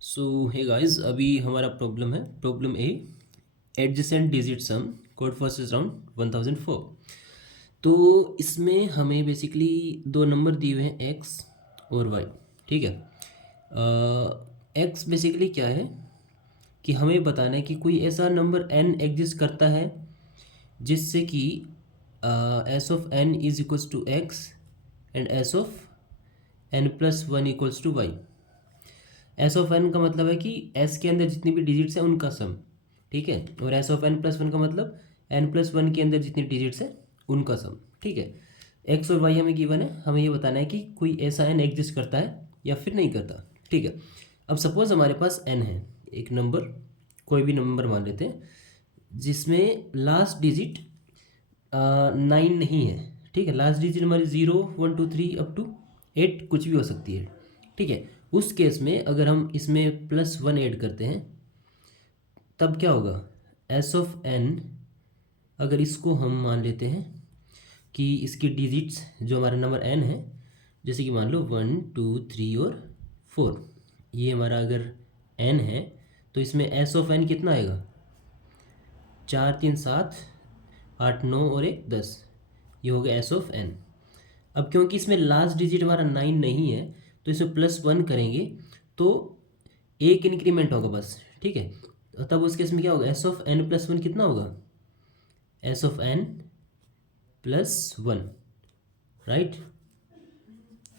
सो hey guys, अभी हमारा problem है problem A, adjacent digit sum code first is round 1004। तो इसमें हमें बेसिकली दो नंबर दिए हुए हैं एक्स और वाई। ठीक है। एक्स बेसिकली क्या है कि हमें बताना है कि कोई ऐसा नंबर एन एग्जिस्ट करता है जिससे कि S of N is equals to X and S of N plus one equals to Y. S of N का मतलब है कि एस के अंदर जितनी भी डिजिट्स हैं उनका सम। ठीक है। और S of N plus one का मतलब एन प्लस वन के अंदर जितनी डिजिट्स हैं उनका सम। ठीक है। एक्स और वाई हमें गिवन है, हमें ये बताना है कि कोई ऐसा एन एग्जिस्ट करता है या फिर नहीं करता। ठीक है। अब सपोज हमारे पास एन है, एक नंबर, कोई भी नंबर मान लेते हैं जिसमें लास्ट डिजिट 9 नहीं है। ठीक है। लास्ट डिजिट हमारी 0 1 2 3 अप टू 8 कुछ भी हो सकती है। ठीक है। उस केस में अगर हम इसमें प्लस वन ऐड करते हैं तब क्या होगा, एस ऑफ एन, अगर इसको हम मान लेते हैं कि इसकी डिजिट्स जो हमारा नंबर एन है, जैसे कि मान लो 1 2 3 और 4, ये हमारा अगर एन है तो इसमें एस ऑफ एन कितना आएगा, 4 3 7 8 9 और 1 10, ये हो गया एस ऑफ एन। अब क्योंकि इसमें लास्ट डिजिट हमारा 9 नहीं है तो इसे प्लस वन करेंगे तो एक इंक्रीमेंट होगा बस। ठीक है। तब उस केस में क्या होगा, S of N plus one कितना होगा, S of N plus one. Right.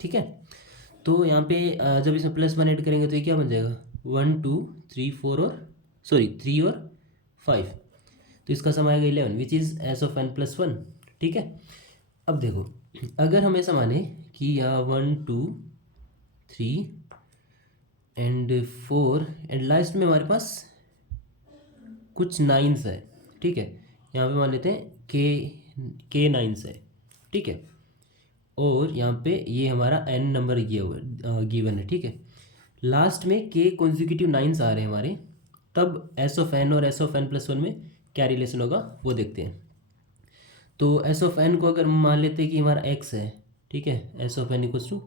ठीक है। तो यहाँ पे जब इसमें प्लस वन ऐड करेंगे तो ये क्या बन जाएगा, 1 2 3 4 और सॉरी 3 और 5, तो इसका सम आएगा 11 which is S of N plus one. ठीक है। अब देखो, अगर हम ऐसा माने कि यहाँ 1 2 3 एंड 4 एंड लास्ट में हमारे पास कुछ नाइन्स है। ठीक है। यहाँ पे मान लेते हैं के नाइन्स है। ठीक है। और यहाँ पे ये हमारा एन नंबर गिवन है। ठीक है। लास्ट में के कॉन्जिक्यूटिव नाइन्स आ रहे हैं हमारे, तब एस ऑफ एन और S of N plus one में क्या रिलेशन होगा वो देखते हैं। तो एस ऑफ एन को अगर मान लेते हैं कि हमारा एक्स है, ठीक है, S of N equals to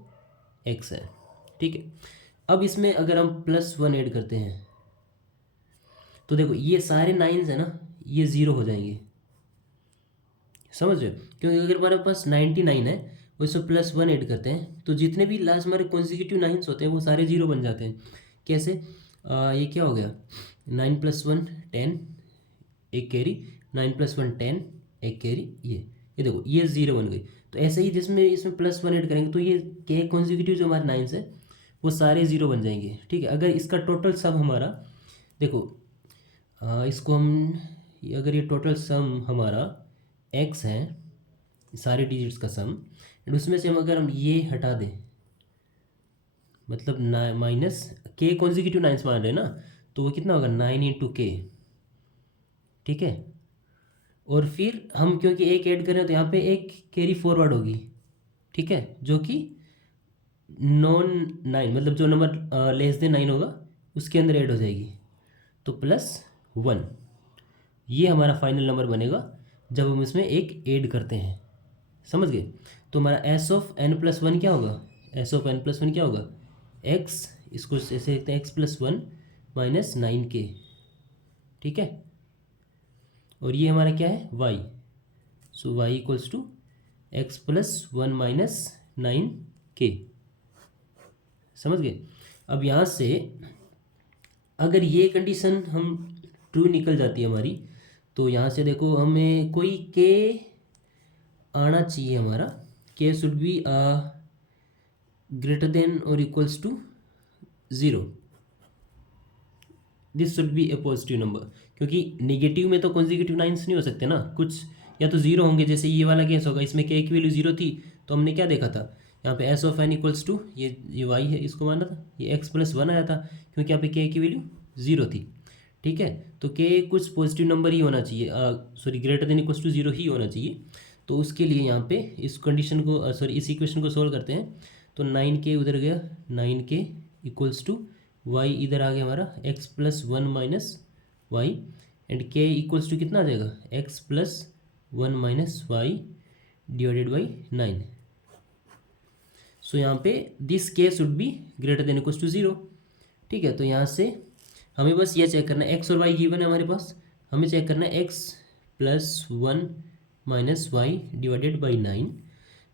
X है। ठीक है। अब इसमें अगर हम प्लस वन ऐड करते हैं तो देखो ये सारे नाइन्स है ना, ये ज़ीरो हो जाएंगे। समझ रहे हो, क्योंकि अगर हमारे पास 99 है और इसमें प्लस वन ऐड करते हैं तो जितने भी लास्ट हमारे कॉन्जिक्यूटिव नाइन्स होते हैं वो सारे जीरो बन जाते हैं। कैसे, ये क्या हो गया, 9 प्लस वन 10, एक कैरी, 9 प्लस वन 10, एक कैरी, ये देखो ये ज़ीरो बन गई। तो ऐसे ही जिसमें इसमें प्लस वन ऐड करेंगे तो ये के कॉन्जिक्यूटिव जो हमारे नाइन्स है वो सारे ज़ीरो बन जाएंगे। ठीक है। अगर इसका टोटल सम हमारा, देखो इसको हम, अगर ये टोटल सम हमारा एक्स है, सारे डिजिट्स का सम, एंड उसमें से हम अगर हम ये हटा दें, मतलब माइनस के कॉन्जिक्यूटिव नाइन्स मान रहे हैं ना, तो वो कितना होगा 9 इंटू के। ठीक है। और फिर हम क्योंकि एक ऐड करें तो यहाँ पे एक कैरी फॉरवर्ड होगी। ठीक है। जो कि नॉन 9 मतलब जो नंबर लेस देन 9 होगा उसके अंदर ऐड हो जाएगी, तो प्लस वन, ये हमारा फाइनल नंबर बनेगा जब हम इसमें एक ऐड करते हैं। समझ गए। तो हमारा S of N plus one क्या होगा, S of N plus one क्या होगा, एक्स, इसको ऐसे लिखते हैं एक्स प्लस वन माइनस 9 के। ठीक है। और ये हमारा क्या है, Y, so Y equals to X plus one minus 9 K. समझ गए। अब यहाँ से अगर ये कंडीशन हम ट्रू निकल जाती है हमारी, तो यहाँ से देखो हमें कोई के आना चाहिए, हमारा K should be greater than और equals to zero. This should be a positive number, क्योंकि निगेटिव में तो कॉन्जिक्यूटिव नाइन्स नहीं हो सकते ना, कुछ या तो ज़ीरो होंगे। जैसे ये वाला केस होगा, इसमें के की वैल्यू ज़ीरो थी तो हमने क्या देखा था, यहाँ पे S of N equals to ये वाई है, इसको माना था, ये एक्स प्लस वन आया था क्योंकि यहाँ पे के की वैल्यू ज़ीरो थी। ठीक है। तो के कुछ पॉजिटिव नंबर ही होना चाहिए, sorry greater than equals to zero ही होना चाहिए। तो उसके लिए यहाँ पे इस कंडीशन को सॉरी इस इक्वेशन को सोल्व करते हैं। तो 9 के उधर गया, 9 के इक्वल्स टू वाई इधर आ गया हमारा X plus one minus Y, and K equals to कितना आ जाएगा, X plus one minus Y divided by 9। So यहाँ पे this K should be greater than equals to zero. ठीक है, तो यहाँ से हमें बस ये चेक करना है, एक्स और वाई गिवन है हमारे पास, हमें चेक करना है X plus one minus Y divided by 9,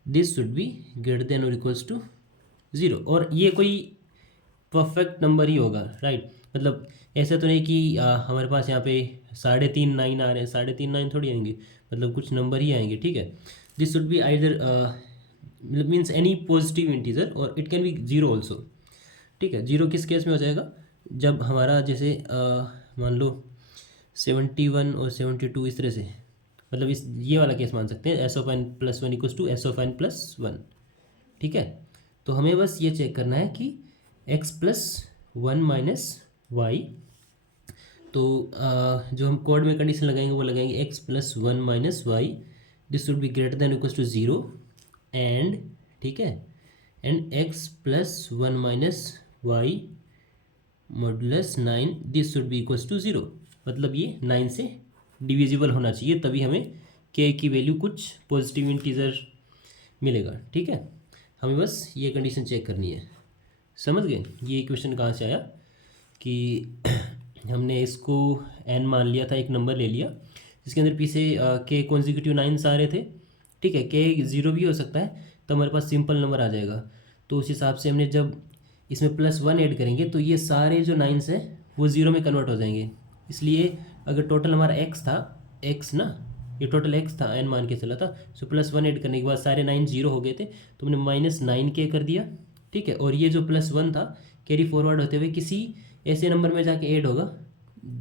this should be greater than और इक्वल्स टू 0। और ये कोई परफेक्ट नंबर ही होगा, राइट। मतलब ऐसा तो नहीं कि हमारे पास यहाँ पे 3.5 9 आ रहे हैं, 3.5 9 थोड़ी आएंगे, मतलब कुछ नंबर ही आएंगे, ठीक है। This should be either means any positive integer और it can be zero also, ठीक है। जीरो किस केस में हो जाएगा, जब हमारा जैसे मान लो 71 और 72 इस तरह से, मतलब इस ये वाला केस मान सकते हैं, S of N plus one equals to S of N plus one, ठीक है। तो हमें बस ये चेक करना है कि X plus one minus Y, तो जो हम कोड में कंडीशन लगाएंगे वो लगाएंगे X plus one minus Y, this would be greater than equals to 0 and, ठीक है, and X plus one minus Y modulus 9, this should be equals to 0। मतलब ये 9 से डिविजिबल होना चाहिए, तभी हमें के की वैल्यू कुछ पॉजिटिव इंटीजर मिलेगा, ठीक है। हमें बस ये कंडीशन चेक करनी है, समझ गए। ये क्वेश्चन कहाँ से आया कि हमने इसको n मान लिया था, एक नंबर ले लिया जिसके अंदर पीछे के कॉन्जिक्यूटिव 9s आ रहे थे, ठीक है। के 0 भी हो सकता है, तो हमारे पास सिंपल नंबर आ जाएगा। तो उस हिसाब से हमने जब इसमें प्लस वन ऐड करेंगे तो ये सारे जो 9s हैं वो 0 में कन्वर्ट हो जाएंगे। इसलिए अगर टोटल हमारा x था, x ना, ये टोटल x था, n मान के चला था, सो प्लस वन ऐड करने के बाद सारे 9 0 हो गए थे, तो हमने -9k कर दिया, ठीक है। और ये जो प्लस वन था कैरी फॉरवर्ड होते हुए किसी ऐसे नंबर में जाके ऐड होगा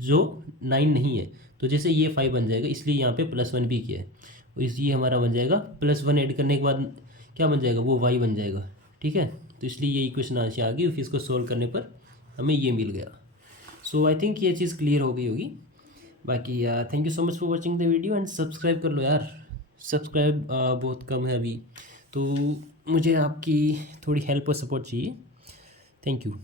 जो 9 नहीं है, तो जैसे ये 5 बन जाएगा, इसलिए यहाँ पे प्लस वन भी किया है, और इसलिए हमारा बन जाएगा प्लस वन ऐड करने के बाद क्या बन जाएगा, वो y बन जाएगा, ठीक है। तो इसलिए ये इक्वेशन आज आ गई, फिर इसको सोल्व करने पर हमें ये मिल गया। सो आई थिंक ये चीज़ क्लियर हो गई होगी। बाकी thank you so much for watching the video and subscribe कर लो यार, सब्सक्राइब बहुत कम है अभी, तो मुझे आपकी थोड़ी हेल्प और सपोर्ट चाहिए। Thank you.